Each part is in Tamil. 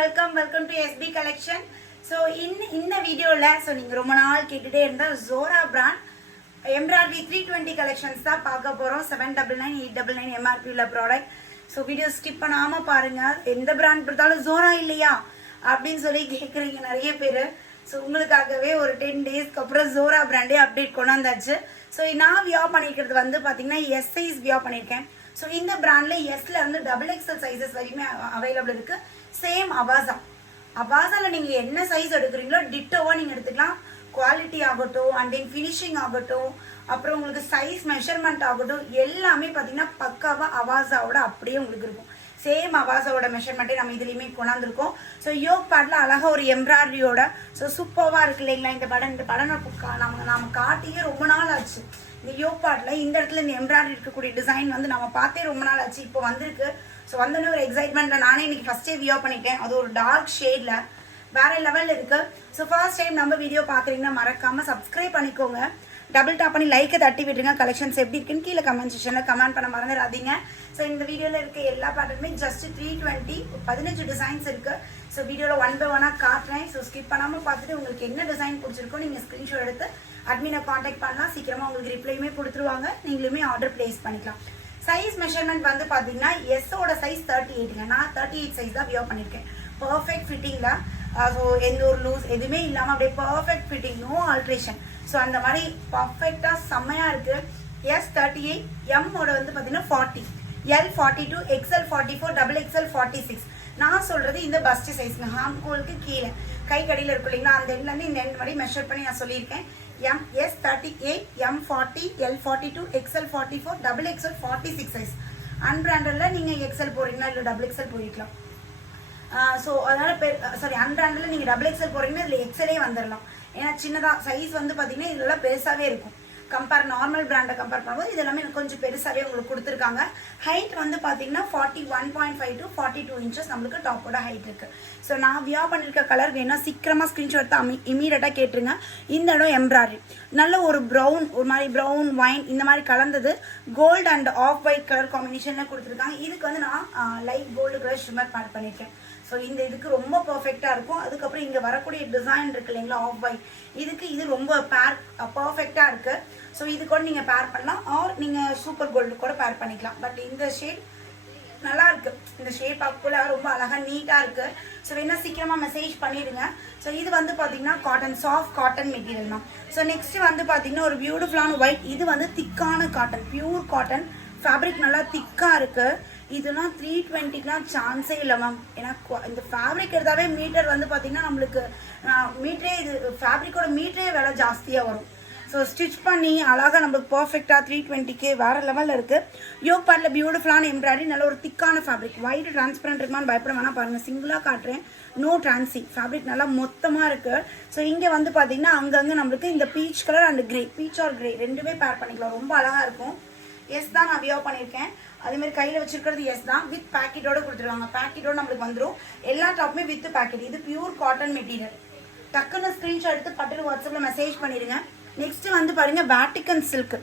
welcome to SB collection. So in the video la so நீங்க ரொம்ப நாள் கேட்டுட்டே இருந்த Zora brand embroidery 320 collections தான் பார்க்க போறோம். 799 899 MRP உள்ள ப்ராடக்ட். So வீடியோ ஸ்கிப் பண்ணாம பாருங்க. எந்த பிராண்ட் பார்த்தாலும் Zora இல்லையா அப்படினு சொல்லி கேக்குறீங்க நிறைய பேர். So உங்களுக்காகவே ஒரு 10 டேஸ்க்கு அப்புறம் Zora brand அப்டேட் கொண்டு வந்தாச்சு. So நான் வியர் பண்ணிக்கிறது வந்து பாத்தீங்கன்னா S size வியர் பண்ணிருக்கேன். So இந்த பிராண்ட்ல S ல இருந்து XXL சைஸஸ் வரைக்குமே அவைலபிள் இருக்கு. சேம் அபாசால நீங்க என்ன சைஸ் எடுக்கிறீங்களோ டிட்டோவா நீங்க எடுத்துக்கலாம். குவாலிட்டி ஆகட்டும் அண்ட் தென் ஃபினிஷிங் ஆகட்டும் அப்புறம் உங்களுக்கு சைஸ் மெஷர்மெண்ட் ஆகட்டும் எல்லாமே பார்த்தீங்கன்னா பக்காவா அவாசாவோட அப்படியே உங்களுக்கு இருக்கும். சேம் அவாசாவோட மெஷர்மெண்ட்டே நம்ம இதுலேயுமே கொண்டாந்துருக்கோம். ஸோ யோக் பேட்டில் அழகாக ஒரு எம்ப்ராய்டரியோட ஸோ சூப்பராக இருக்கு இல்லைங்களா. இந்த படம் நம்ம காட்டியே ரொம்ப நாள் ஆச்சு. இந்த யோக் பேட்டில் இந்த இடத்துல இந்த எம்ப்ராய்டரி இருக்கக்கூடிய டிசைன் வந்து நம்ம பார்த்தே ரொம்ப நாள் ஆச்சு. இப்போ வந்திருக்கு. ஸோ வந்தோடனே ஒரு எக்ஸைட்மெண்ட்டில் நானே இன்னைக்கு ஃபஸ்ட்டே வியர் பண்ணிட்டேன். அது ஒரு டார்க் ஷேடில் வேற லெவலில் இருக்குது. ஸோ ஃபர்ஸ்ட் டைம் நம்ம வீடியோ பார்க்குறீங்கன்னா மறக்காமல் சப்ஸ்கிரைப் பண்ணிக்கோங்க. டபுள் டாப் பண்ணி லைக்கை தட்டி விட்டுருங்க. கலெக்ஷன்ஸ் எப்படி இருக்குன்னு கீழே கமெண்ட் செக்ஷனில் கமெண்ட் பண்ண மறந்துடாதீங்க. ஸோ இந்த வீடியோவில் இருக்க எல்லா பேட்டர்னுமே ஜஸ்ட் 320 15 டிசைன்ஸ் இருக்குது. ஸோ வீடியோவில் 1 by 1 காட்டுறேன். ஸோ ஸ்கிப் பண்ணாமல் பார்த்துட்டு உங்களுக்கு என்ன டிசைன் பிடிச்சிருக்கோ நீங்கள் ஸ்க்ரீன்ஷாட் எடுத்து அட்மினை காண்டாக்ட் பண்ணலாம். சீக்கிரமாக உங்களுக்கு ரிப்ளையுமே கொடுத்துருவாங்க. நீங்களுமே ஆர்டர் பிளேஸ் பண்ணிக்கலாம். சைஸ் மெஷர்மெண்ட் வந்து பார்த்தீங்கன்னா எஸ்ஸோட சைஸ் 38ங்க. நான் 38 சைஸ் தான் வியர் பண்ணியிருக்கேன். பர்ஃபெக்ட் ஃபிட்டிங்கில். ஸோ எந்த ஒரு லூஸ் எதுவுமே இல்லாமல் அப்படியே perfect fitting, no alteration. So அந்த மாதிரி பர்ஃபெக்டாக செம்மையாக இருக்குது. S38 எம்மோட வந்து பார்த்தீங்கன்னா 40, L 42, XL 44, XXL 46. நான் சொல்கிறது இந்த பஸ்ட் சைஸ்ங்க. ஹாம்கோலுக்கு கீழே கை கடியில் இருக்கும் இல்லைங்களா, அந்த எண்ட்லேருந்து இந்த எண்ட் மாதிரி மெஷர் பண்ணி நான் சொல்லியிருக்கேன். S38, M40, L 42, XL 44, XXL 46 size. அன்பிராண்டடில் நீங்கள் XL போடுறீங்களா இல்லை XXL போயிக்கலாம். ஸோ அதனால் அன்பிராண்டில் நீங்கள் XXL போடுறீங்கன்னா இதில் XLே வந்துடலாம். ஏன்னா சின்னதாக சைஸ் வந்து பார்த்தீங்கன்னா இதெல்லாம் பெருசாகவே இருக்கும். நார்மல் பிராண்டை கம்பேர் பண்ணும்போது இது எல்லாமே கொஞ்சம் பெருசாகவே உங்களுக்கு கொடுத்துருக்காங்க. ஹைட் வந்து பார்த்தீங்கன்னா 41.5 to 42 இன்ச்சஸ் நம்மளுக்கு டாப்போட ஹைட் இருக்குது. ஸோ நான் வியர் பண்ணியிருக்க கலர் வேணும்னா சீக்கிரமாக ஸ்க்ரீன்ஷாட் எடுத்து இமீடியட்டாக கேட்டுருங்க. இந்த இடம் எம்ப்ராய்டரி நல்ல ஒரு ப்ரௌன், ஒரு மாதிரி ப்ரௌன் வைன் இந்த மாதிரி கலந்தது gold and off white colour காம்பினேஷனில் கொடுத்துருக்காங்க. இதுக்கு வந்து நான் light gold colour shimmer pad பண்ணியிருக்கேன். ஸோ இந்த இதுக்கு ரொம்ப பர்ஃபெக்டாக இருக்கும். அதுக்கப்புறம் இங்கே வரக்கூடிய டிசைன் இருக்கு இல்லைங்களா ஆஃப் ஒயிட், இதுக்கு இது ரொம்ப பர்ஃபெக்டாக இருக்குது. ஸோ இது கூட நீங்கள் பேர் பண்ணலாம். ஆர் நீங்கள் சூப்பர் கோல்டு கூட பேர் பண்ணிக்கலாம். பட் இந்த ஷேட் நல்லா இருக்கு. இந்த ஷேப் பார்க்கக்குள்ள ரொம்ப அழகாக நீட்டாக இருக்குது. ஸோ வேணா சீக்கிரமாக மெசேஜ் பண்ணிடுங்க. ஸோ இது வந்து பார்த்தீங்கன்னா காட்டன், சாஃப்ட் காட்டன் மெட்டீரியல் தான். ஸோ நெக்ஸ்ட் வந்து பார்த்தீங்கன்னா ஒரு பியூட்டிஃபுல்லான ஒயிட். இது வந்து திக்கான காட்டன், பியூர் காட்டன் ஃபேப்ரிக், நல்லா திக்காக இருக்குது. இதெல்லாம் 320க்குலாம் சான்ஸே இல்லை மேம். ஏன்னா இந்த ஃபேப்ரிக் எடுத்தாவே மீட்டர் வந்து பார்த்தீங்கன்னா நம்மளுக்கு மீட்டரே இது ஃபேப்ரிக்கோட மீட்டரே விலை ஜாஸ்தியாக வரும். ஸோ ஸ்டிச் பண்ணி அழகாக நம்மளுக்கு பர்ஃபெக்டாக 320க்கு வேறு லெவலில் இருக்குது. யோக் பேட்டில் பியூட்டிஃபுல்லான எம்ப்ராய்டரி, நல்ல ஒரு திக்கான ஃபேப்ரிக். ஒயிட் டிரான்ஸ்பரண்ட் இருக்குமான்னு பயப்பட வேணாம். பாருங்கள், சிங்கிளாக காட்டுறேன். நோ டிரான்சி ஃபேப்ரிக் நல்லா மொத்தமாக இருக்குது. ஸோ இங்கே வந்து பார்த்தீங்கன்னா அங்கங்கே நம்மளுக்கு இந்த peach colour and grey, peach or grey ரெண்டுமே பேர் பண்ணிக்கலாம். ரொம்ப அழகாக இருக்கும். எஸ் தான் நான் வியர் பண்ணியிருக்கேன். அதேமாதிரி கையில் வச்சிருக்கிறது எஸ் தான். வித் பேக்கெட்டோட கொடுத்துருவாங்க. பேக்கெட்டோட நம்மளுக்கு வந்துடும். எல்லா டாப்புமே வித் பேக்கெட். இது பியூர் காட்டன் மெட்டீரியல். டக்குன்னு ஸ்க்ரீன்ஷாட் எடுத்து பட்டு வாட்ஸ்அப்பில் மெசேஜ் பண்ணிடுங்க. நெக்ஸ்ட் வந்து பாருங்க Vatican silk.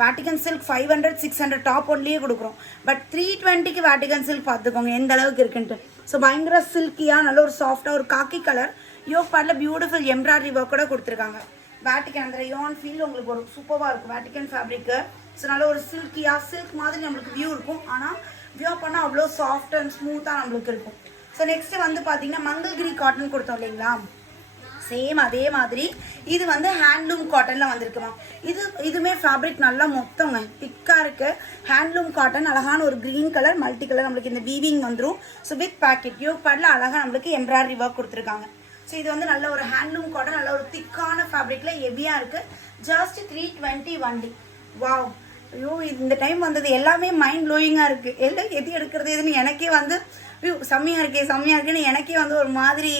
Vatican silk 500 600 top ஒன்லேயே கொடுக்குறோம். பட் 320க்கு வேட்டிகன் சில்க் பார்த்துக்கோங்க எந்த அளவுக்கு இருக்குன்ட்டு. ஸோ பயங்கர சில்கியாக நல்ல ஒரு சாஃப்டாக ஒரு காக்கி கலர் யோக் பேட்டில் பியூட்டிஃபுல் எம்ப்ராய்டரி ஒர்க் கூட கொடுத்துருக்காங்க. வேட்டிகன் அந்த யோன் ஃபீல் உங்களுக்கு ஒரு சூப்பராக இருக்கும் வேட்டிகன் ஃபேப்ரிக்கு. ஸோ நல்ல ஒரு சில்கியாக சில்க் மாதிரி நம்மளுக்கு வியூ இருக்கும். ஆனால் வியர் பண்ணால் அவ்வளோ சாஃப்ட் அண்ட் ஸ்மூத்தாக நம்மளுக்கு இருக்கும். ஸோ நெக்ஸ்ட்டு வந்து பார்த்தீங்கன்னா மங்கள்கிரி காட்டன் கொடுத்தோம் இல்லைங்களா, சேம் அதே மாதிரி இது வந்து ஹேண்ட்லூம் காட்டனில் வந்திருக்குமா. இதுவுமே ஃபேப்ரிக் நல்லா மொத்தங்க திக்காக இருக்குது. ஹேண்ட்லூம் காட்டன் அழகான ஒரு க்ரீன் கலர் மல்டி கலர் நம்மளுக்கு இந்த வீவிங் வந்துடும். ஸோ வித் பேக்கெட் யோக் பேட்டில் அழகாக நம்மளுக்கு எம்ப்ராய்டரி ஒர்க் கொடுத்துருக்காங்க. ஸோ இது வந்து நல்ல ஒரு ஹேண்ட்லூம் காட்டன், நல்ல ஒரு திக்கான ஃபேப்ரிக்கில் ஹெவியாக இருக்குது. Just 320 only. வாவ், ஐயோ இந்த டைம் வந்தது எல்லாமே மைண்ட் ப்ளோயிங்காக இருக்குது. எல்லாம் எது எடுக்கிறது எதுன்னு எனக்கே வந்து செம்மையாக இருக்குன்னு எனக்கே வந்து ஒரு மாதிரி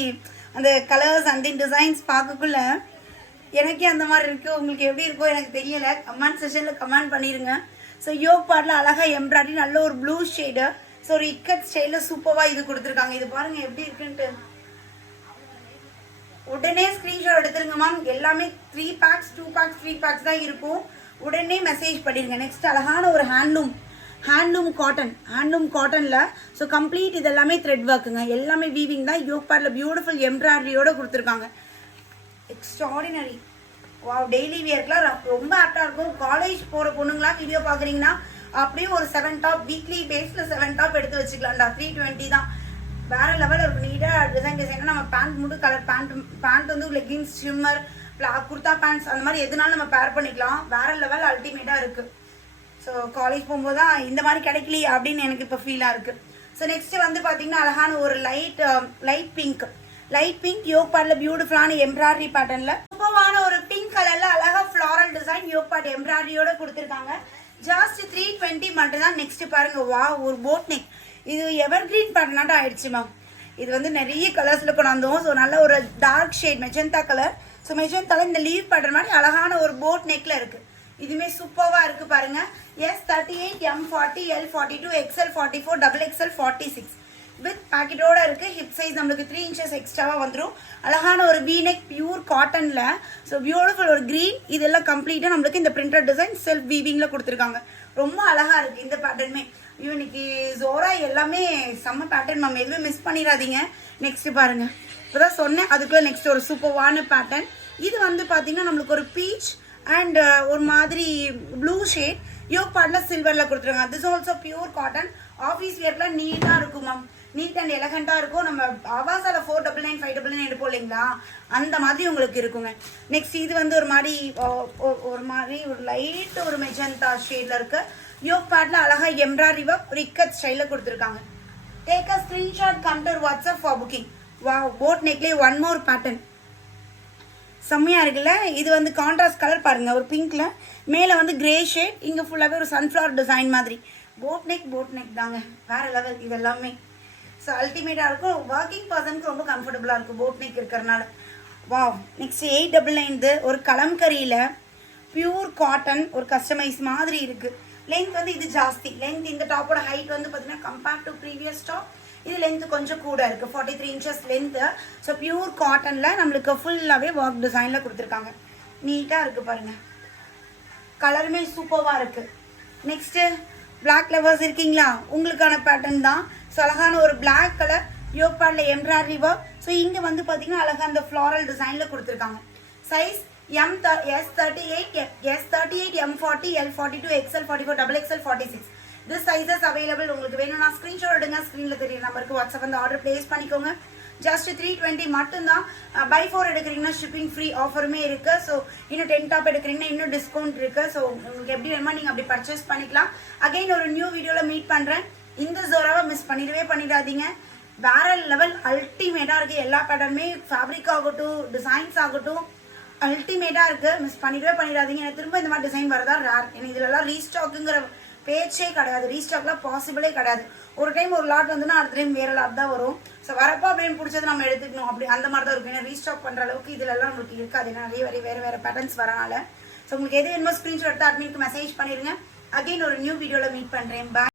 அந்த கலர்ஸ் அந்த டிசைன்ஸ் பார்க்கக்குள்ள எனக்கே அந்த மாதிரி இருக்குது. உங்களுக்கு எப்படி இருக்கோ எனக்கு தெரியலை. கமெண்ட் செஷனில் கமெண்ட் பண்ணிடுங்க. ஸோ யோக் பேட்டில் அழகாக எம்ப்ராய்டரி நல்ல ஒரு ப்ளூ ஷேடு. ஸோ ஒரு இக்கட் ஸ்டைலில் சூப்பராக இது கொடுத்துருக்காங்க. இது பாருங்கள் எப்படி இருக்குன்ட்டு. உடனே ஸ்க்ரீன்ஷாட் எடுத்துருங்க மேம். எல்லாமே 3 packs 2 packs 3 packs தான் இருக்கும். உடனே மெசேஜ் பண்ணிடுங்க. நெக்ஸ்ட் அழகான ஒரு ஹேண்ட்லூம் ஹேண்ட்லூம் காட்டனில் ஸோ கம்ப்ளீட் இது எல்லாமே த்ரெட் ஒர்க்குங்க, எல்லாமே வீவிங் தான். யோக் பேடில் பியூட்டிஃபுல் எம்ப்ராய்டரியோடு கொடுத்துருக்காங்க. எக்ஸ்ட்ராடினரி. வாவ், டெய்லி வியர்க்கெலாம் ரொம்ப ஆப்டாக இருக்கும். காலேஜ் போகிற பொண்ணுங்களாம் வீடியோ பார்க்குறீங்கன்னா அப்படியே ஒரு 7 டாப் வீக்லி பேஸில் 7 டாப் எடுத்து வச்சுக்கலாம்டா. 320 தான், வேறு லெவலில் இருக்கும். நீட்டாக டிசைனாக நம்ம பேண்ட் மட்டும் கலர் பேண்ட் வந்து லெகின்ஸ், ஷிம்மர், குர்தா பேண்ட்ஸ் அந்த மாதிரி எதுனாலும் நம்ம பேர் பண்ணிக்கலாம். வேறு லெவல் அல்டிமேட்டாக இருக்குது. ஸோ காலேஜ் போகும்போது தான் இந்த மாதிரி கிடைக்கலையே அப்படின்னு எனக்கு இப்போ ஃபீலாக இருக்குது. ஸோ நெக்ஸ்ட்டு வந்து பார்த்திங்கன்னா அழகான ஒரு லைட் பிங்க் யோக் பேடில் பியூட்டிஃபுல்லான எம்ப்ராய்டரி பேட்டர்னில் சூப்பரான ஒரு பிங்க் கலரில் அழகாக ஃப்ளாரல் டிசைன் யோக் பேட் எம்ப்ராய்டரியோடு கொடுத்துருக்காங்க. ஜஸ்ட் 320 மட்டும்தான். நெக்ஸ்ட் பாருங்க, வா, ஒரு போட் நெக். இது எவர் கிரீன் பேட்டர்னாட்ட ஆயிடுச்சு மேம். இது வந்து நிறைய கலர்ஸில் கொண்டாந்தோம். ஸோ நல்ல ஒரு dark shade magenta colour. So மெஜந்தால இந்த லீவ் பேட்டர்ன் மாதிரி அழகான ஒரு போட் நெக்கில் இருக்குது. இதுவுமே சூப்பராக இருக்குது பாருங்கள். S38, M40, L42, XL44, XXL 46 with பேக்கெட்டோட இருக்குது. ஹிப் சைஸ் நம்மளுக்கு 3 inches எக்ஸ்ட்ராவாக வந்துடும். அழகான ஒரு V-neck பியூர் காட்டனில். ஸோ பியூட்டிஃபுல் ஒரு க்ரீன். இதெல்லாம் கம்ப்ளீட்டாக நம்மளுக்கு இந்த பிரிண்டட் டிசைன் செல்ஃப் வீவிங்கில் கொடுத்துருக்காங்க. ரொம்ப அழகாக இருக்குது இந்த பேட்டர்னுமே. இன்னைக்கு ஜோரா எல்லாமே செம்ம பேட்டர்ன் மேம், எதுவுமே மிஸ் பண்ணிடாதீங்க. நெக்ஸ்ட்டு பாருங்கள், இப்போ தான் சொன்னேன் அதுக்குள்ளே நெக்ஸ்ட் ஒரு சூப்பர்வான பேட்டர்ன். இது வந்து பார்த்திங்கன்னா நம்மளுக்கு ஒரு பீச் அண்ட் ஒரு மாதிரி ப்ளூ ஷேட் யோக் பேட்டில் சில்வரில் கொடுத்துருக்காங்க. This also pure cotton. Office வியர்லாம் நீட்டாக இருக்கும் மேம், நீட் அண்ட் எலகண்டாக இருக்கும். நம்ம அவாசால 499, 599 எடுப்போம் இல்லைங்களா, அந்த மாதிரி உங்களுக்கு இருக்குங்க. நெக்ஸ்ட் இது வந்து ஒரு மாதிரி ஒரு லைட் ஒரு மெஜந்தா ஷேடில் இருக்குது. யோக் பேட்டில் அழகாக எம்ப்ராய்டரி ஒர்க் ரிக்கட் ஸ்டைலில் கொடுத்துருக்காங்க. Take a screenshot, come to WhatsApp for booking. வா, போட் நெக்லேயே ஒன் மோர் பேட்டர்ன் செம்மையாக இருக்குல்ல. இது வந்து கான்ட்ராஸ்ட் கலர் பாருங்கள், ஒரு பிங்க்கில் மேலே வந்து கிரே ஷேட், இங்கே ஃபுல்லாகவே ஒரு சன்ஃப்ளவர் டிசைன் மாதிரி. போட் நெக் தாங்க, வேறு லெவல் இது எல்லாமே. ஸோ அல்டிமேட்டாக இருக்கும். ஒர்க்கிங் பர்சனுக்கு ரொம்ப கம்ஃபர்டபுளாக இருக்கும் போட் நெக் இருக்கிறனால. வா, நெக்ஸ்ட் 899 ஒரு கலம்கரியில் பியூர் காட்டன் ஒரு கஸ்டமைஸ் மாதிரி இருக்குது. லென்த் வந்து இது ஜாஸ்தி லென்த். இந்த டாப்போட ஹைட் வந்து பார்த்தீங்கன்னா கம்பேர்ட் டு ப்ரீவியஸ் டாப் இது லென்த்து கொஞ்சம் கூட இருக்குது, 43 inches லென்த்து. ஸோ பியூர் காட்டனில் நம்மளுக்கு ஃபுல்லாகவே ஒர்க் டிசைனில் கொடுத்துருக்காங்க. நீட்டாக இருக்குது பாருங்கள், கலருமே சூப்பராக இருக்குது. நெக்ஸ்ட்டு பிளாக் லவர்ஸ் இருக்கீங்களா, உங்களுக்கான பேட்டர்ன் தான். ஸோ அழகான ஒரு பிளாக் கலர் யோக் பேடில் எம்ப்ராய்டரி ஒர்க். ஸோ இங்கே வந்து பார்த்தீங்கன்னா அழகாக அந்த ஃப்ளாரல் டிசைனில் கொடுத்துருக்காங்க. Size S38, M40, L42, XL44, XXL 46 this sizes available. உங்களுக்கு வேணும்னா ஸ்க்ரீன்ஷாட் எடுங்க, ஸ்க்ரீனில் தெரியுற நம்பருக்கு வாட்ஸ்அப் வந்து ஆர்டர் ப்ளேஸ் பண்ணிக்கோங்க. ஜஸ்ட் 320 மட்டும்தான். பை 4 எடுக்கிறீங்கன்னா ஷிப்பிங் ஃப்ரீ ஆஃபருமே இருக்குது. ஸோ இன்னும் 10 டாப் எடுக்கிறீங்கன்னா இன்னும் டிஸ்கவுண்ட் இருக்குது. ஸோ உங்களுக்கு எப்படி வேணுமோ நீங்கள் அப்படி பர்ச்சேஸ் பண்ணிக்கலாம். அகைன் ஒரு நியூ வீடியோவில் மீட் பண்ணுறேன். இந்த ஜோராவை மிஸ் பண்ணிடாதீங்க. வேறு லெவல் அல்டிமேட்டாக இருக்குது. எல்லா பேட்டர்னுமே ஃபேப்ரிக் ஆகட்டும், டிசைன்ஸ் ஆகட்டும் அல்டிமேட்டாக இருக்குது. மிஸ் பண்ணிடாதீங்க. எனக்கு திரும்ப இந்த மாதிரி டிசைன் வரதா ரேர். எனக்கு இதிலெல்லாம் ரீஸ்டாக்குங்கிற பேச்சே கிடையாது. ரீஸ்டாக்லாம் பாசிபிளே கிடையாது. ஒரு டைம் ஒரு லாட் வந்துன்னா அடுத்த டைம் வேறு லாட் தான் வரும். ஸோ வரப்போ அப்படின்னு பிடிச்சது நம்ம எடுத்துக்கணும். அப்படி அந்த மாதிரி தான் இருக்கும். ஏன்னா ரீஸ்டாக் பண்ணுற அளவுக்கு இதிலெல்லாம் நம்மளுக்கு இருக்காது. ஏன்னா நிறைய வேறு பேட்டர்ன்ஸ் வரனால. ஸோ உங்களுக்கு எது வேணுமோ ஸ்க்ரீன்ஷாட் எடுத்து அட்மினுக்கு மெசேஜ் பண்ணிடுங்க. அகெயின் ஒரு நியூ வீடியோவில் மீட் பண்ணுறேன். பாய்.